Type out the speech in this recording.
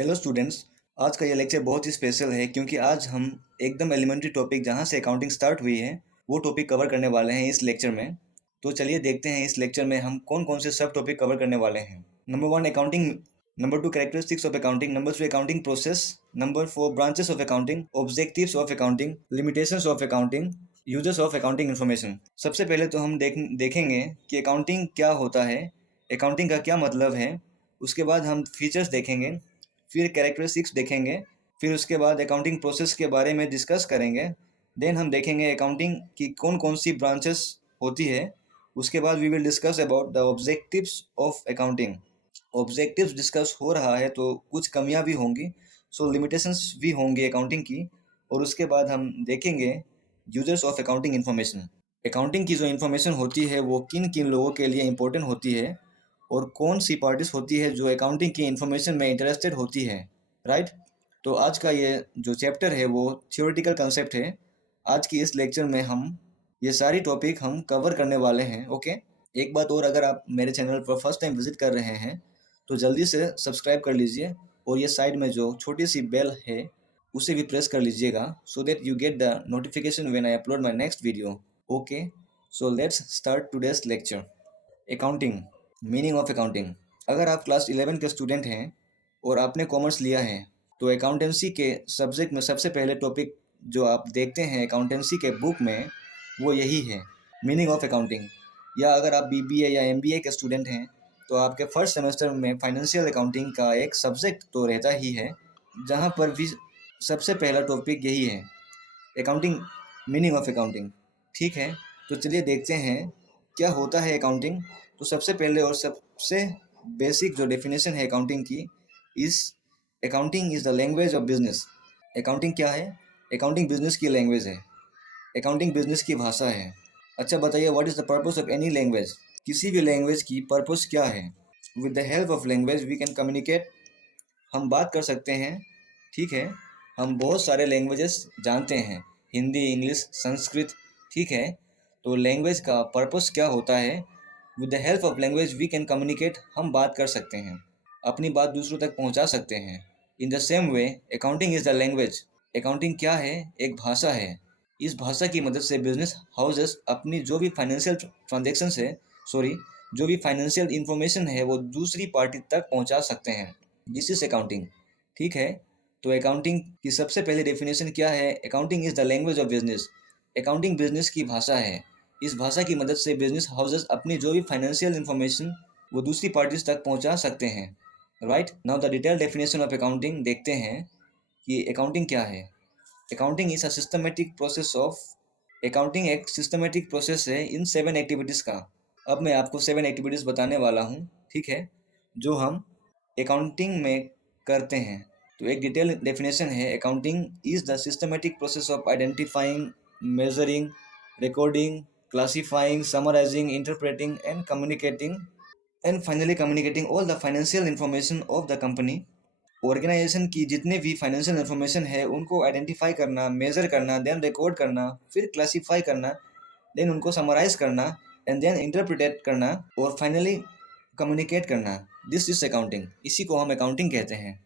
Hello students. आज का ये लेक्चर बहुत ही स्पेशल है क्योंकि आज हम एकदम एलिमेंट्री टॉपिक जहाँ से अकाउंटिंग स्टार्ट हुई है वो टॉपिक कवर करने वाले हैं इस लेक्चर में। तो चलिए देखते हैं इस लेक्चर में हम कौन कौन से सब टॉपिक कवर करने वाले हैं। Number 1 accounting, number 2 characteristics of accounting, number 3 accounting process, number 4 branches of accounting, objectives of accounting, limitations of accounting, users of accounting information. सबसे पहले तो हम देखेंगे कि अकाउंटिंग क्या होता है, अकाउंटिंग का क्या मतलब है। उसके बाद हम फीचर्स देखेंगे, फिर कैरेक्टरिस्टिक्स देखेंगे, फिर उसके बाद अकाउंटिंग प्रोसेस के बारे में डिस्कस करेंगे। देन हम देखेंगे अकाउंटिंग की कौन कौन सी ब्रांचेस होती है। उसके बाद we will discuss about the objectives of accounting. Objectives discuss हो रहा है तो कुछ कमियां भी होंगी, सो लिमिटेशंस भी होंगी अकाउंटिंग की। और उसके बाद हम देखेंगे users of accounting information. Accounting की जो इन्फॉर्मेशन होती है वो किन किन लोगों के लिए इम्पोर्टेंट होती है और कौन सी पार्टीज होती है जो अकाउंटिंग की इन्फॉर्मेशन में इंटरेस्टेड होती है, राइट। तो आज का ये जो चैप्टर है वो थियोरेटिकल कंसेप्ट है। आज की इस लेक्चर में हम ये सारी टॉपिक हम कवर करने वाले हैं, ओके। एक बात और, अगर आप मेरे चैनल पर फर्स्ट टाइम विजिट कर रहे हैं तो जल्दी से सब्सक्राइब कर लीजिए और ये साइड में जो छोटी सी बेल है उसे भी प्रेस कर लीजिएगा so that you get the notification when I upload my next video, okay. So let's start today's lecture. Accounting, meaning of accounting. अगर आप क्लास 11 के स्टूडेंट हैं और आपने कॉमर्स लिया है तो अकाउंटेंसी के सब्जेक्ट में सबसे पहले टॉपिक जो आप देखते हैं अकाउंटेंसी के बुक में वो यही है, मीनिंग ऑफ अकाउंटिंग। या अगर आप बीबीए या एमबीए के स्टूडेंट हैं तो आपके फर्स्ट सेमेस्टर में फाइनेंशियल अकाउंटिंग का एक सब्जेक्ट तो रहता ही है जहाँ पर भी सबसे पहला टॉपिक यही है, अकाउंटिंग, मीनिंग ऑफ अकाउंटिंग। ठीक है, तो चलिए देखते हैं क्या होता है अकाउंटिंग। तो सबसे पहले और सबसे बेसिक जो डेफिनेशन है अकाउंटिंग की इस accounting is the language of business. Accounting क्या है? अकाउंटिंग बिजनेस की लैंग्वेज है, अकाउंटिंग बिजनेस की भाषा है। अच्छा बताइए, what is the purpose of any language? किसी भी लैंग्वेज की पर्पस क्या है? With the help of language we can communicate, हम बात कर सकते हैं। ठीक है, हम बहुत सारे लैंग्वेजेस जानते हैं, हिंदी, इंग्लिश, संस्कृत। ठीक है, तो लैंग्वेज का पर्पस क्या होता है? With the help of language we can communicate, हम बात कर सकते हैं, अपनी बात दूसरों तक पहुंचा सकते हैं। In the same way accounting is the language. Accounting क्या है? एक भाषा है। इस भाषा की मदद से बिजनेस हाउसेस अपनी जो भी फाइनेंशियल ट्रांजेक्शन है, सॉरी, जो भी फाइनेंशियल इंफॉर्मेशन है वो दूसरी पार्टी तक पहुंचा सकते हैं। This is accounting. ठीक है, तो अकाउंटिंग की सबसे पहली डेफिनेशन क्या है? Accounting is the language of business. Accounting business की भाषा है। इस भाषा की मदद से बिजनेस हाउसेस अपनी जो भी फाइनेंशियल इंफॉर्मेशन वो दूसरी पार्टीज तक पहुंचा सकते हैं, right. Now the detail definition of accounting देखते हैं कि अकाउंटिंग क्या है। Accounting is a systematic process of, accounting एक सिस्टमेटिक प्रोसेस है इन 7 एक्टिविटीज़ का। अब मैं आपको 7 एक्टिविटीज़ बताने वाला हूँ, ठीक है, जो हम अकाउंटिंग में करते हैं। तो एक डिटेल डेफिनेशन है, accounting is the systematic process of identifying, measuring, recording, classifying, summarising, interpreting and communicating and finally communicating all the financial information of the company. Organisation की जितने भी फाइनेंशियल इन्फॉर्मेशन है उनको आइडेंटिफाई करना, मेजर करना, then record करना, फिर classify करना, देन उनको समराइज करना एंड देन इंटरप्रिटेट करना और फाइनली कम्युनिकेट करना। दिस इज अकाउंटिंग, इसी को हम अकाउंटिंग कहते हैं।